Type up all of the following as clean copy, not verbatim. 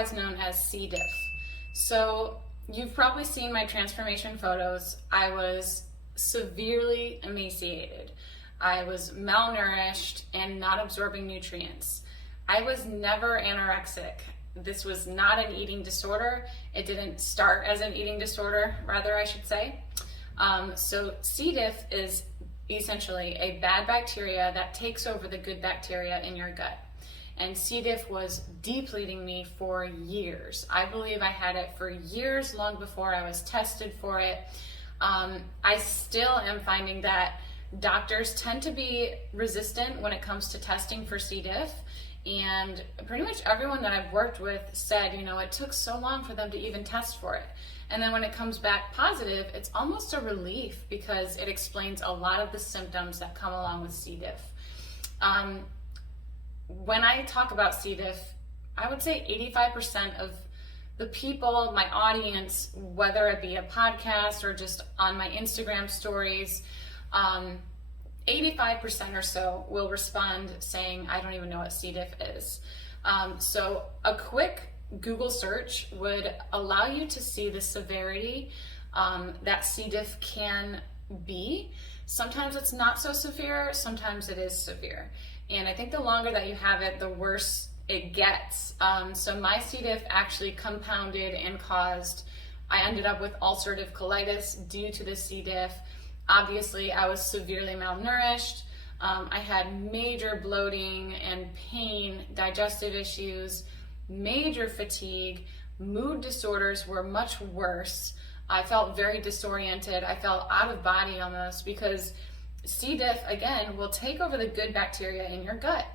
otherwise known as C-Diff. So you've probably seen my transformation photos. I was severely emaciated. I was malnourished and not absorbing nutrients. I was never anorexic. This was not an eating disorder. It didn't start as an eating disorder, rather I should say. So C-Diff is essentially a bad bacteria that takes over the good bacteria in your gut. And C-Diff was depleting me for years. I believe I had it for years, long before I was tested for it. I still am finding that doctors tend to be resistant when it comes to testing for C-Diff. And pretty much everyone that I've worked with said, you know, it took so long for them to even test for it. And then when it comes back positive, it's almost a relief because it explains a lot of the symptoms that come along with C-Diff. When I talk about C-Diff, I would say 85% of the people, my audience, whether it be a podcast or just on my Instagram stories, 85% or so will respond saying, I don't even know what C-Diff is. So a quick Google search would allow you to see the severity that C-Diff can be. Sometimes it's not so severe, sometimes it is severe. And I think the longer that you have it, the worse it gets. So my C-Diff actually compounded and I ended up with ulcerative colitis due to the C-Diff. Obviously, I was severely malnourished. I had major bloating and pain, digestive issues, major fatigue, mood disorders were much worse. I felt very disoriented. I felt out of body almost because C-Diff, again, will take over the good bacteria in your gut.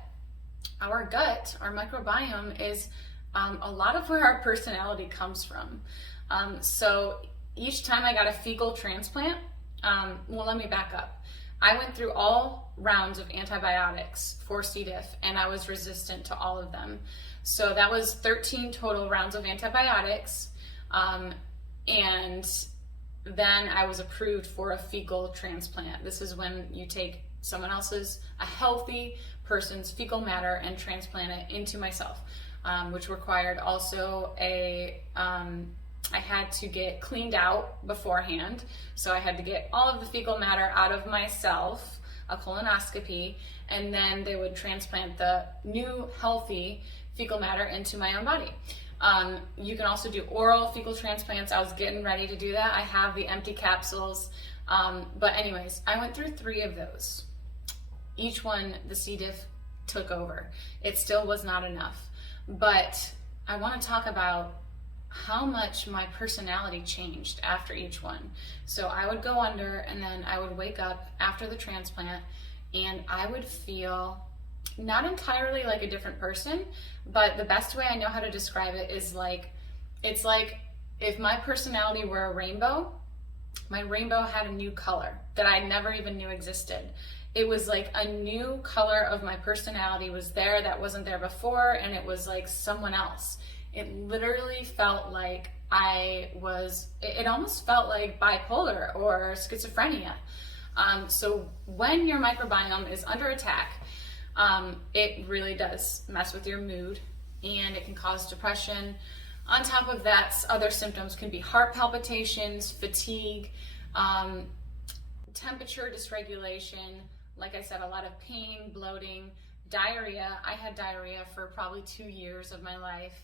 Our gut, our microbiome, is a lot of where our personality comes from. So each time I got a fecal transplant, well, let me back up. I went through all rounds of antibiotics for C-Diff, and I was resistant to all of them. So that was 13 total rounds of antibiotics, and then I was approved for a fecal transplant. This is when you take a healthy person's fecal matter and transplant it into myself, which required also I had to get cleaned out beforehand. So I had to get all of the fecal matter out of myself, a colonoscopy, and then they would transplant the new healthy fecal matter into my own body. You can also do oral fecal transplants. I was getting ready to do that. I have the empty capsules. But anyways, I went through 3 of those. Each one, the C-Diff took over. It still was not enough. But I want to talk about how much my personality changed after each one. So I would go under, and then I would wake up after the transplant, and I would feel not entirely like a different person, but the best way I know how to describe it is it's like if my personality were a rainbow, my rainbow had a new color that I never even knew existed. It was like a new color of my personality was there that wasn't there before, and it was like someone else. It literally felt like it almost felt like bipolar or schizophrenia. So when your microbiome is under attack, it really does mess with your mood, and it can cause depression. On top of that, other symptoms can be heart palpitations, fatigue, temperature dysregulation, like I said, a lot of pain, bloating, diarrhea. I had diarrhea for probably 2 years of my life.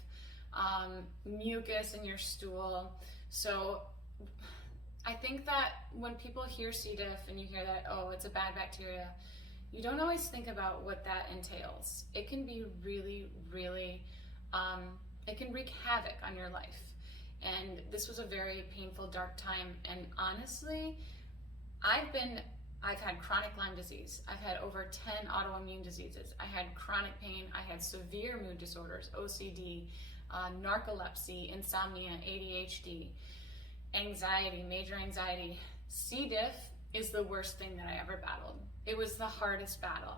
Mucus in your stool. So I think that when people hear C-Diff and you hear that, oh, it's a bad bacteria, you don't always think about what that entails. It can be really, really, it can wreak havoc on your life. And this was a very painful, dark time. And honestly, I've had chronic Lyme disease. I've had over 10 autoimmune diseases. I had chronic pain. I had severe mood disorders, OCD, narcolepsy, insomnia, ADHD, anxiety, major anxiety. C-Diff is the worst thing that I ever battled. It was the hardest battle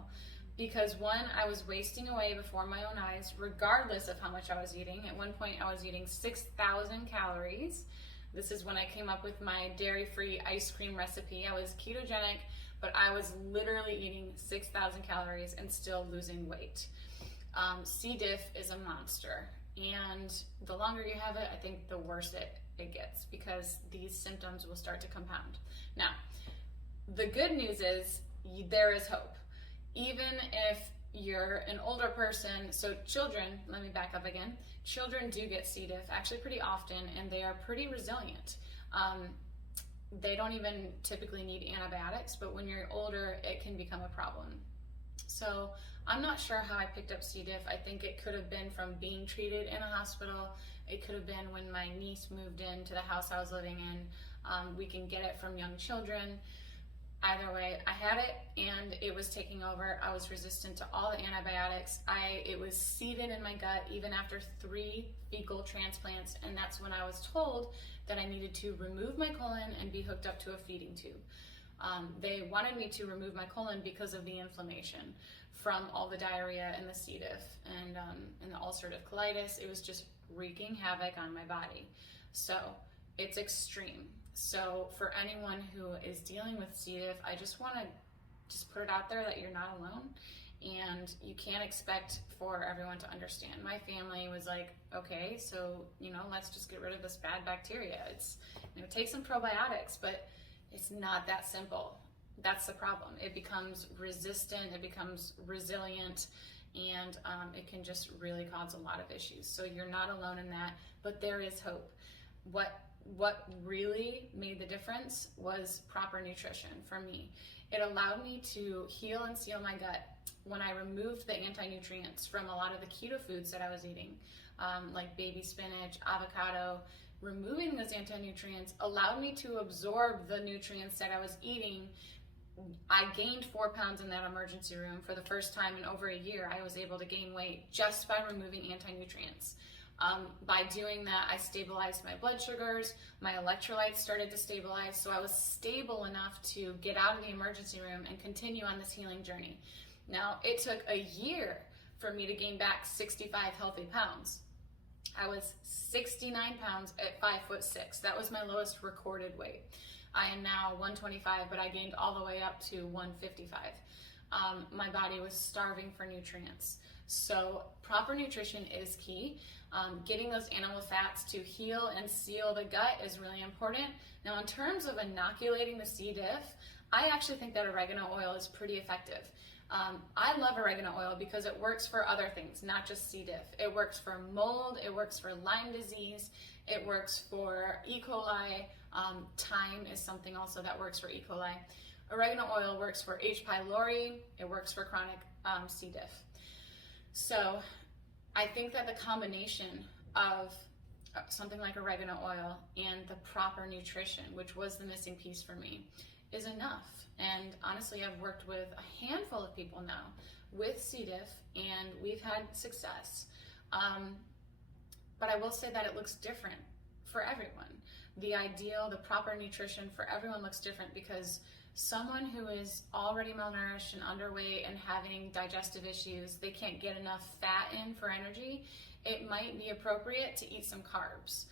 because one, I was wasting away before my own eyes, regardless of how much I was eating. At one point, I was eating 6,000 calories. This is when I came up with my dairy-free ice cream recipe. I was ketogenic, but I was literally eating 6,000 calories and still losing weight. C-Diff is a monster. And the longer you have it, I think the worse it gets, because these symptoms will start to compound. Now, the good news is there is hope. Even if you're an older person, so children, let me back up again. Children do get C. diff actually pretty often, and they are pretty resilient. They don't even typically need antibiotics, but when you're older, it can become a problem. So I'm not sure how I picked up C. diff. I think it could have been from being treated in a hospital. It could have been when my niece moved into the house I was living in. We can get it from young children. Either way, I had it and it was taking over. I was resistant to all the antibiotics. It was seeded in my gut even after 3 fecal transplants, and that's when I was told that I needed to remove my colon and be hooked up to a feeding tube. They wanted me to remove my colon because of the inflammation from all the diarrhea and the C. diff and the ulcerative colitis. It was just wreaking havoc on my body. So it's extreme. So for anyone who is dealing with C. diff, I just want to just put it out there that you're not alone, and you can't expect for everyone to understand. My family was like, okay, so, let's just get rid of this bad bacteria. It's, take some probiotics, but it's not that simple. That's the problem. It becomes resistant, it becomes resilient, and it can just really cause a lot of issues. So you're not alone in that, but there is hope. What really made the difference was proper nutrition for me. It allowed me to heal and seal my gut when I removed the anti-nutrients from a lot of the keto foods that I was eating, like baby spinach, avocado. Removing those anti-nutrients allowed me to absorb the nutrients that I was eating. I gained 4 pounds in that emergency room for the first time in over a year. I was able to gain weight just by removing anti-nutrients. By doing that, I stabilized my blood sugars, my electrolytes started to stabilize, so I was stable enough to get out of the emergency room and continue on this healing journey. Now, it took a year for me to gain back 65 healthy pounds. I was 69 pounds at 5'6". That was my lowest recorded weight. I am now 125, but I gained all the way up to 155. My body was starving for nutrients. So proper nutrition is key. Getting those animal fats to heal and seal the gut is really important. Now, in terms of inoculating the C. diff, I actually think that oregano oil is pretty effective. I love oregano oil because it works for other things, not just C. diff. It works for mold, it works for Lyme disease, it works for E. coli. Thyme is something also that works for E. coli. Oregano oil works for H. pylori, it works for chronic C. diff. So I think that the combination of something like oregano oil and the proper nutrition, which was the missing piece for me, is enough. And honestly, I've worked with a handful of people now with C. diff, and we've had success. But I will say that it looks different for everyone. The proper nutrition for everyone looks different, because someone who is already malnourished and underweight and having digestive issues, they can't get enough fat in for energy, it might be appropriate to eat some carbs.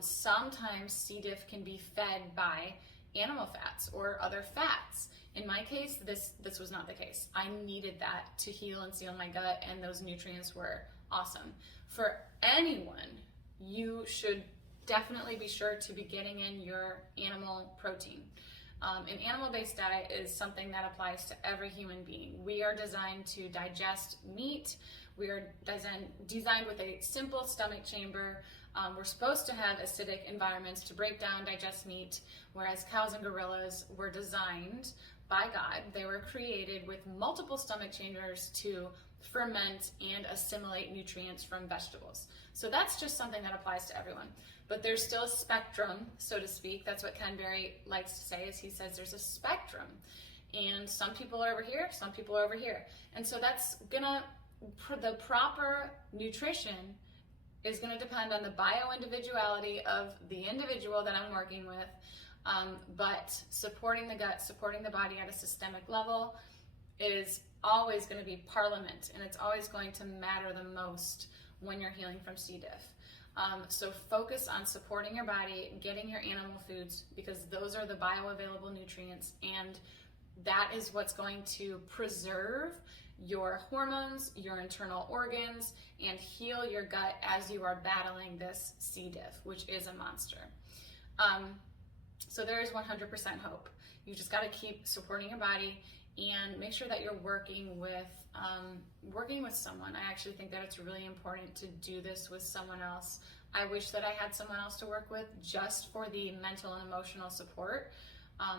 Sometimes C. diff can be fed by animal fats or other fats. In my case, this was not the case. I needed that to heal and seal my gut, and those nutrients were awesome. For anyone, you should definitely be sure to be getting in your animal protein. An animal-based diet is something that applies to every human being. We are designed to digest meat. We are designed with a simple stomach chamber. We're supposed to have acidic environments to break down, digest meat, whereas cows and gorillas were designed by God. They were created with multiple stomach chambers to ferment and assimilate nutrients from vegetables. So that's just something that applies to everyone. But there's still a spectrum, so to speak. That's what Ken Berry likes to say, is he says there's a spectrum. And some people are over here, some people are over here. And so the proper nutrition is gonna depend on the bio-individuality of the individual that I'm working with. But supporting the gut, supporting the body at a systemic level is always going to be paramount, and it's always going to matter the most when you're healing from C. diff. So focus on supporting your body, getting your animal foods, because those are the bioavailable nutrients, and that is what's going to preserve your hormones, your internal organs, and heal your gut as you are battling this C. diff, which is a monster. So there is 100% hope. You just got to keep supporting your body and make sure that you're working with someone. I actually think that it's really important to do this with someone else. I wish that I had someone else to work with just for the mental and emotional support.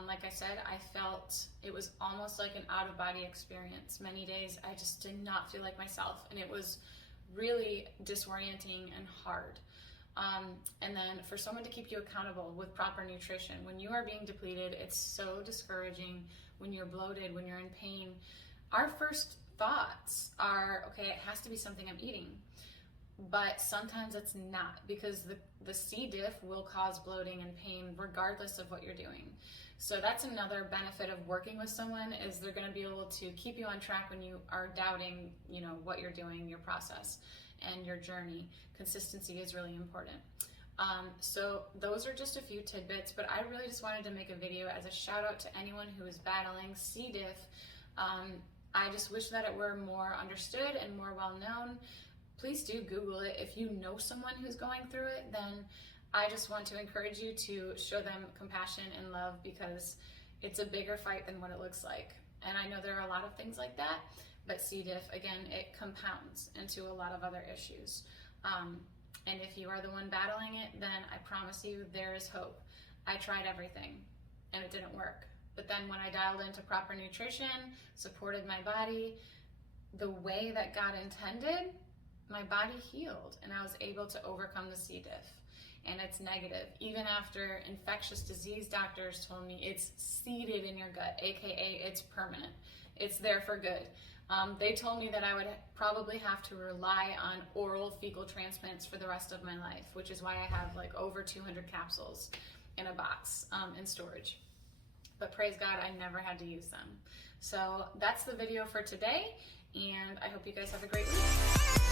Like I said, I felt it was almost like an out-of-body experience. Many days I just did not feel like myself, and it was really disorienting and hard. And then for someone to keep you accountable with proper nutrition. When you are being depleted, it's so discouraging. When you're bloated, when you're in pain, our first thoughts are, okay, it has to be something I'm eating. But sometimes it's not, because the C. diff will cause bloating and pain regardless of what you're doing. So that's another benefit of working with someone, is they're going to be able to keep you on track when you are doubting, what you're doing, your process and your journey. Consistency is really important. So those are just a few tidbits, but I really just wanted to make a video as a shout out to anyone who is battling C. diff. I just wish that it were more understood and more well known. Please do Google it. If you know someone who's going through it, then I just want to encourage you to show them compassion and love, because it's a bigger fight than what it looks like. And I know there are a lot of things like that, but C. diff, again, it compounds into a lot of other issues. And if you are the one battling it, then I promise you there is hope. I tried everything and it didn't work. But then when I dialed into proper nutrition, supported my body the way that God intended, my body healed and I was able to overcome the C. diff. And it's negative. Even after infectious disease doctors told me it's seated in your gut, AKA it's permanent. It's there for good. They told me that I would probably have to rely on oral fecal transplants for the rest of my life, which is why I have like over 200 capsules in a box in storage. But praise God, I never had to use them. So that's the video for today, and I hope you guys have a great week.